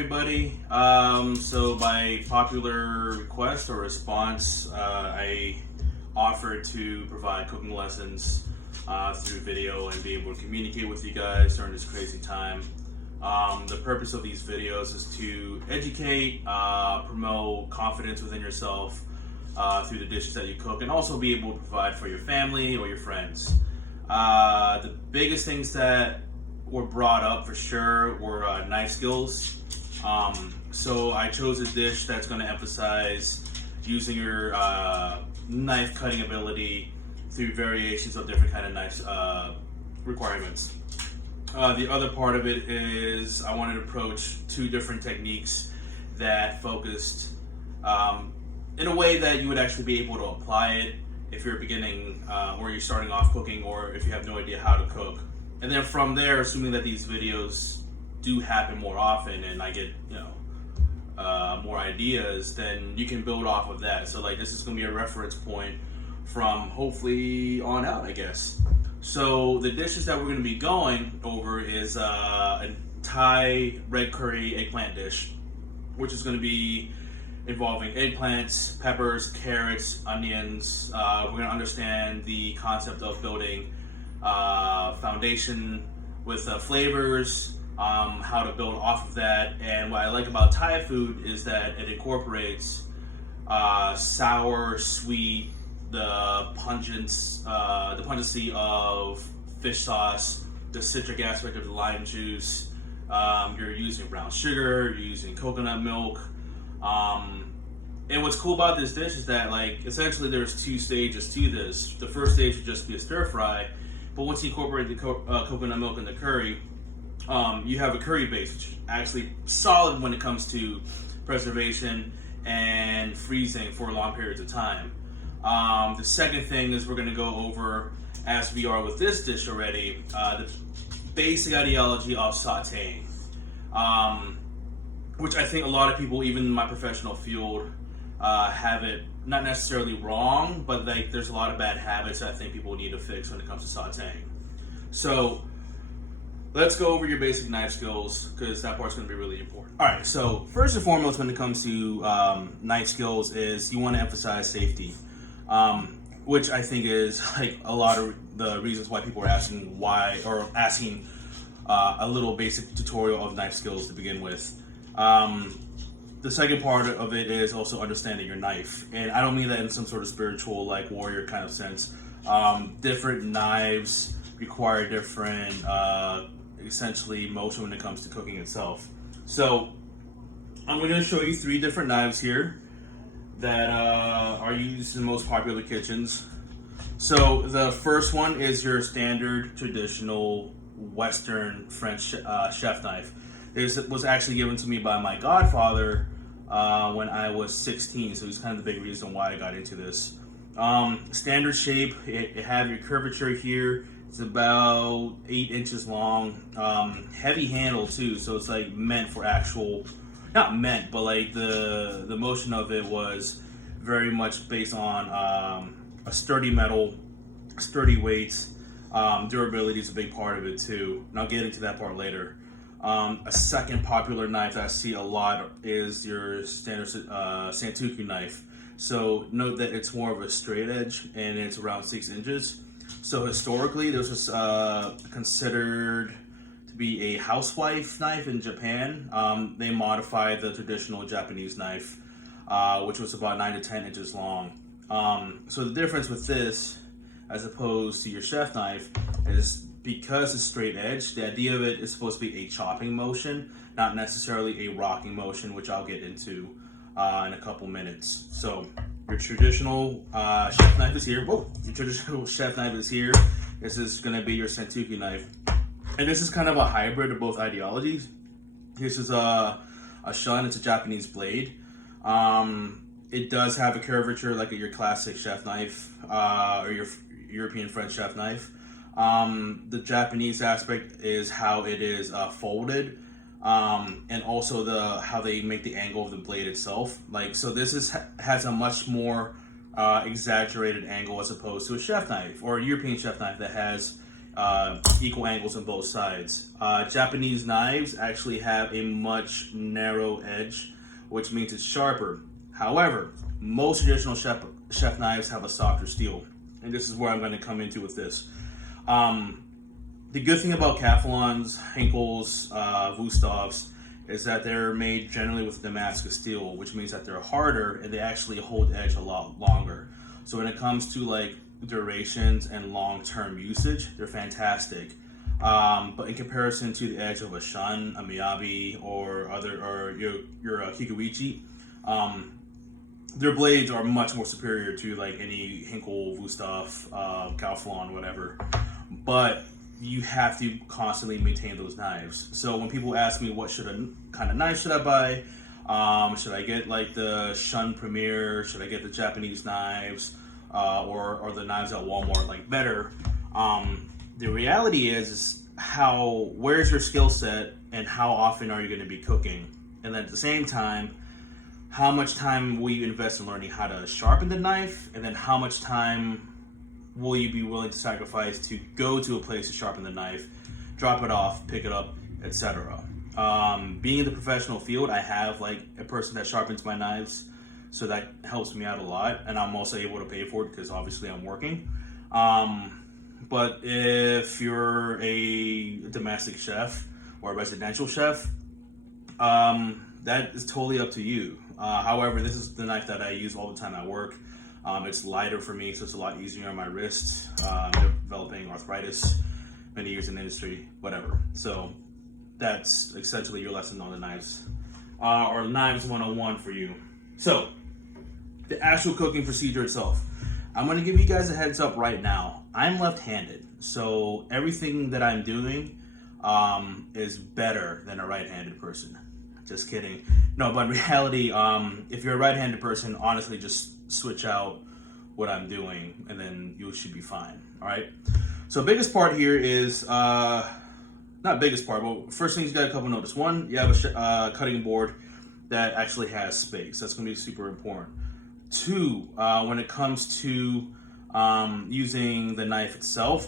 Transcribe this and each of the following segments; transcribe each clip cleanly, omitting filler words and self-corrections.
everybody. So by popular request or response, I offered to provide cooking lessons through video and be able to communicate with you guys during this crazy time. The purpose of these videos is to educate, promote confidence within yourself through the dishes that you cook, and also be able to provide for your family or your friends. The biggest things that were brought up for sure were knife skills. So I chose a dish that's going to emphasize using your knife cutting ability through variations of different kind of knife requirements. The other part of it is I wanted to approach two different techniques that focused in a way that you would actually be able to apply it if you're beginning or you're starting off cooking, or if you have no idea how to cook. And then from there, assuming that these videos do happen more often and I get, more ideas, then you can build off of that. So like this is gonna be a reference point from hopefully on out, I guess. So the dishes that we're gonna be going over is a Thai red curry eggplant dish, which is gonna be involving eggplants, peppers, carrots, onions. We're gonna understand the concept of building foundation with flavors, how to build off of that. And what I like about Thai food is that it incorporates sour, sweet, the pungency of fish sauce, the citric aspect of the lime juice. You're using brown sugar, you're using coconut milk. And what's cool about this dish is that, like, essentially there's two stages to this. The first stage would just be a stir fry, but once you incorporate the coconut milk in the curry, you have a curry base, which is actually solid when it comes to preservation and freezing for long periods of time. The second thing is we're going to go over, as we are with this dish already, the basic ideology of sauteing, which I think a lot of people, even in my professional field, have it not necessarily wrong, but like there's a lot of bad habits that I think people need to fix when it comes to sauteing. So let's go over your basic knife skills, because that part's going to be really important. All right, so first and foremost when it comes to knife skills is you want to emphasize safety, which I think is like a lot of the reasons why people are asking a little basic tutorial of knife skills to begin with. The second part of it is also understanding your knife, and I don't mean that in some sort of spiritual, like warrior kind of sense. Different knives require different, essentially, motion when it comes to cooking itself. So I'm going to show you three different knives here that are used in most popular kitchens. So the first one is your standard traditional Western French chef knife. This was actually given to me by my godfather when I was 16, so he's kind of the big reason why I got into this. Standard shape, it had your curvature here. It's about 8 inches long. Heavy handle too, so it's like meant for actual, not meant, but like the motion of it was very much based on a sturdy metal, sturdy weights. Durability is a big part of it too, and I'll get into that part later. A second popular knife that I see a lot is your standard Santoku knife. So note that it's more of a straight edge and it's around 6 inches. So historically, this was considered to be a housewife knife in Japan. They modified the traditional Japanese knife, which was about 9 to 10 inches long. So the difference with this, as opposed to your chef knife, is because it's straight edge, the idea of it is supposed to be a chopping motion, not necessarily a rocking motion, which I'll get into in a couple minutes. So your traditional chef knife is here. Whoa! Your traditional chef knife is here. This is going to be your Santoku knife. And this is kind of a hybrid of both ideologies. This is a shun, it's a Japanese blade. It does have a curvature like your classic chef knife or your European French chef knife. The Japanese aspect is how it is folded, and also how they make the angle of the blade itself. Like, so this has a much more exaggerated angle as opposed to a chef knife or a European chef knife that has equal angles on both sides. Japanese knives actually have a much narrow edge, which means it's sharper. However, most traditional chef knives have a softer steel, and this is where I'm going to come into with this. The good thing about Cathlons, Henkels, Wustovs is that they're made generally with Damascus steel, which means that they're harder and they actually hold edge a lot longer. So when it comes to like durations and long-term usage, they're fantastic. But in comparison to the edge of a Shun, a Miyabi, or your Kikuichi, their blades are much more superior to like any Henkel, Wustov, Kaufland, whatever. But you have to constantly maintain those knives. So when people ask me what kind of knife should I buy, should I get like the Shun Premier, should I get the Japanese knives, or the knives at Walmart like better? The reality is where's your skill set and how often are you going to be cooking? And then at the same time, how much time will you invest in learning how to sharpen the knife? And then how much time will you be willing to sacrifice to go to a place to sharpen the knife, drop it off, pick it up, etc. Being in the professional field, I have like a person that sharpens my knives, so that helps me out a lot, and I'm also able to pay for it because obviously I'm working. But if you're a domestic chef or a residential chef, that is totally up to you. However, this is the knife that I use all the time at work. It's lighter for me, so it's a lot easier on my wrist. Developing arthritis, many years in the industry, whatever. So that's essentially your lesson on the knives, or Knives 101 for you. So the actual cooking procedure itself. I'm going to give you guys a heads up right now. I'm left-handed, so everything that I'm doing is better than a right-handed person. Just kidding. No, but in reality, if you're a right-handed person, honestly, just switch out what I'm doing and then you should be fine. All right. So biggest part here is, not biggest part, but first thing you got a couple notice. One, you have a cutting board that actually has space. That's going to be super important. Two, when it comes to using the knife itself,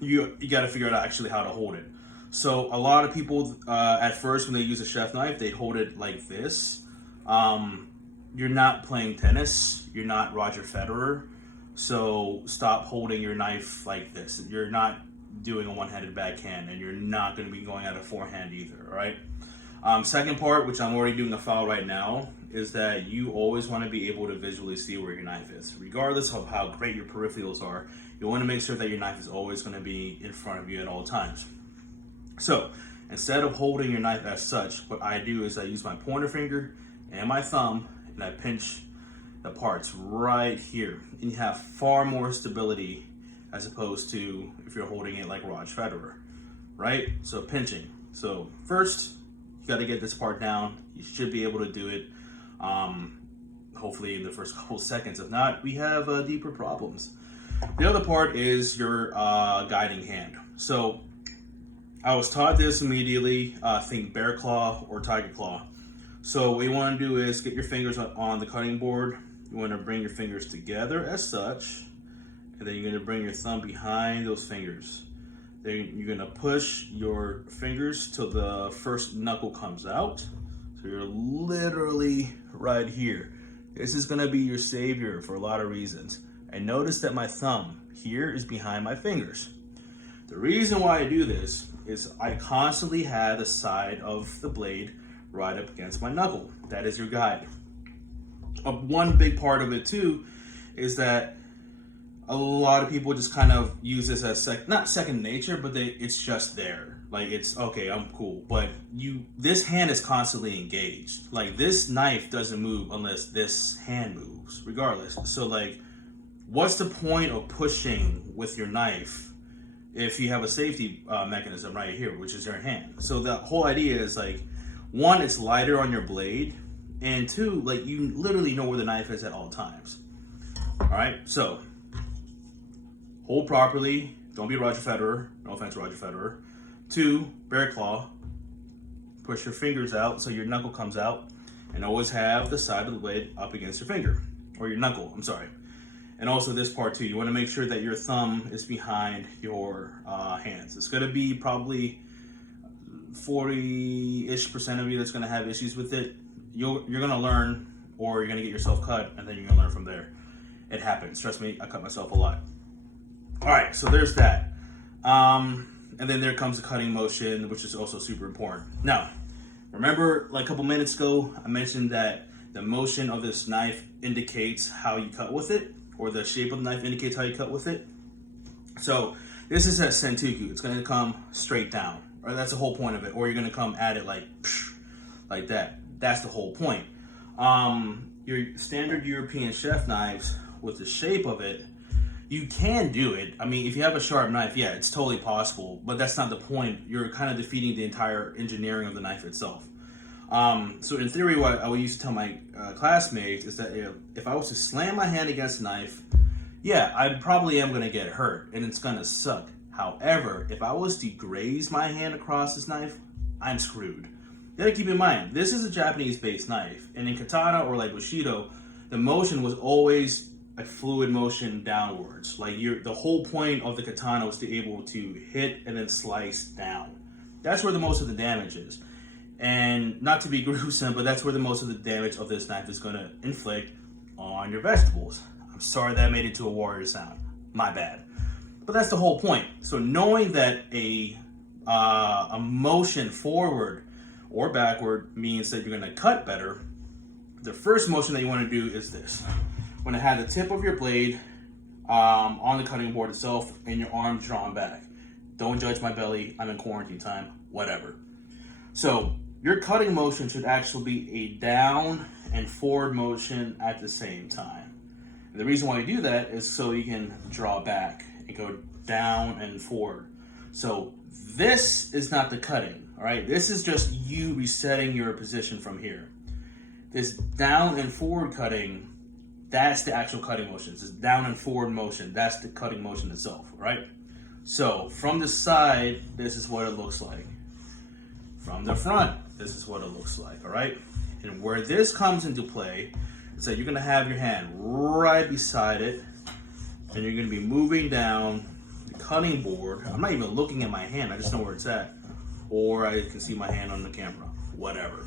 you got to figure out actually how to hold it. So a lot of people, at first when they use a chef knife, they hold it like this. You're not playing tennis. You're not Roger Federer. So stop holding your knife like this. You're not doing a one-handed backhand, and you're not going to be going at a forehand either, all right? Second part, which I'm already doing a file right now, is that you always want to be able to visually see where your knife is. Regardless of how great your peripherals are, you want to make sure that your knife is always going to be in front of you at all times. So instead of holding your knife as such, what I do is I use my pointer finger and my thumb, and I pinch the parts right here. And you have far more stability as opposed to if you're holding it like Roger Federer, right? So pinching. So first, you got to get this part down. You should be able to do it, hopefully in the first couple seconds. If not, we have deeper problems. The other part is your guiding hand. So I was taught this immediately, think bear claw or tiger claw. So what you want to do is get your fingers on the cutting board. You want to bring your fingers together as such, and then you're going to bring your thumb behind those fingers. Then you're going to push your fingers till the first knuckle comes out. So you're literally right here. This is going to be your savior for a lot of reasons. And notice that my thumb here is behind my fingers. The reason why I do this is I constantly have the side of the blade right up against my knuckle. That is your guide. One big part of it too is that a lot of people just kind of use this as not second nature, but it's just there. Like, it's okay, I'm cool. But this hand is constantly engaged. Like, this knife doesn't move unless this hand moves, regardless. So like, what's the point of pushing with your knife if you have a safety mechanism right here, which is your hand? So the whole idea is like, one, it's lighter on your blade, and two, like, you literally know where the knife is at all times. All right, so hold properly. Don't be Roger Federer. No offense, Roger Federer. Two, bear claw. Push your fingers out so your knuckle comes out, and always have the side of the blade up against your finger, or your knuckle, I'm sorry. And also this part too, you want to make sure that your thumb is behind your hands. It's going to be probably 40-ish% of you that's going to have issues with it. You're going to learn, or you're going to get yourself cut, and then you're going to learn from there. It happens. Trust me, I cut myself a lot. All right, so there's that. And then there comes the cutting motion, which is also super important. Now, remember like a couple minutes ago, I mentioned that the motion of this knife indicates how you cut with it, or the shape of the knife indicates how you cut with it. So this is a sentuku. It's going to come straight down. Right? That's the whole point of it. Or you're going to come at it like that. That's the whole point. Your standard European chef knives, with the shape of it, you can do it. I mean, if you have a sharp knife, yeah, it's totally possible, but that's not the point. You're kind of defeating the entire engineering of the knife itself. So in theory, what I would used to tell my classmates is that if I was to slam my hand against a knife, yeah, I probably am going to get hurt and it's going to suck. However, if I was to graze my hand across this knife, I'm screwed. You gotta keep in mind, this is a Japanese-based knife, and in katana or like Bushido, the motion was always a fluid motion downwards. Like the whole point of the katana was to be able to hit and then slice down. That's where the most of the damage is. And not to be gruesome, but that's where the most of the damage of this knife is going to inflict on your vegetables. I'm sorry that made it to a warrior sound. My bad. But that's the whole point. So knowing that a motion forward or backward means that you're going to cut better, the first motion that you want to do is this. You want to have the tip of your blade on the cutting board itself and your arms drawn back. Don't judge my belly. I'm in quarantine time. Whatever. So your cutting motion should actually be a down and forward motion at the same time. And the reason why you do that is so you can draw back and go down and forward. So this is not the cutting, all right? This is just you resetting your position from here. This down and forward cutting, that's the actual cutting motion. This down and forward motion, that's the cutting motion itself, right? So from the side, this is what it looks like. From the front, this is what it looks like, all right? And where this comes into play is that you're gonna have your hand right beside it, and you're gonna be moving down the cutting board. I'm not even looking at my hand, I just know where it's at. Or I can see my hand on the camera, whatever.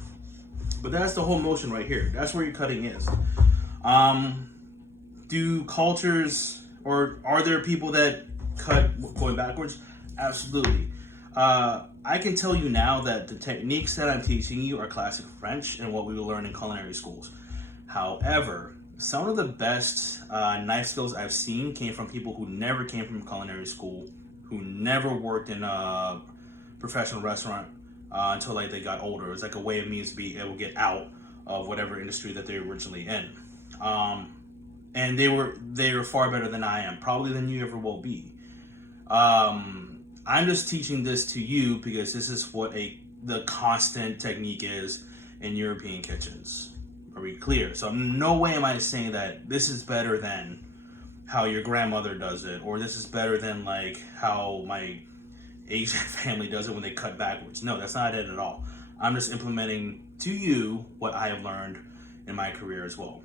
But that's the whole motion right here. That's where your cutting is. Do cultures, or are there people that cut going backwards? Absolutely. I can tell you now that the techniques that I'm teaching you are classic French and what we will learn in culinary schools. However, some of the best knife skills I've seen came from people who never came from culinary school, who never worked in a professional restaurant until like they got older. It was like a way of me to be able to get out of whatever industry that they were originally in. And they were far better than I am, probably than you ever will be. I'm just teaching this to you because this is what the constant technique is in European kitchens. Are we clear? So no way am I saying that this is better than how your grandmother does it, or this is better than like how my Asian family does it when they cut backwards. No, that's not it at all. I'm just implementing to you what I have learned in my career as well.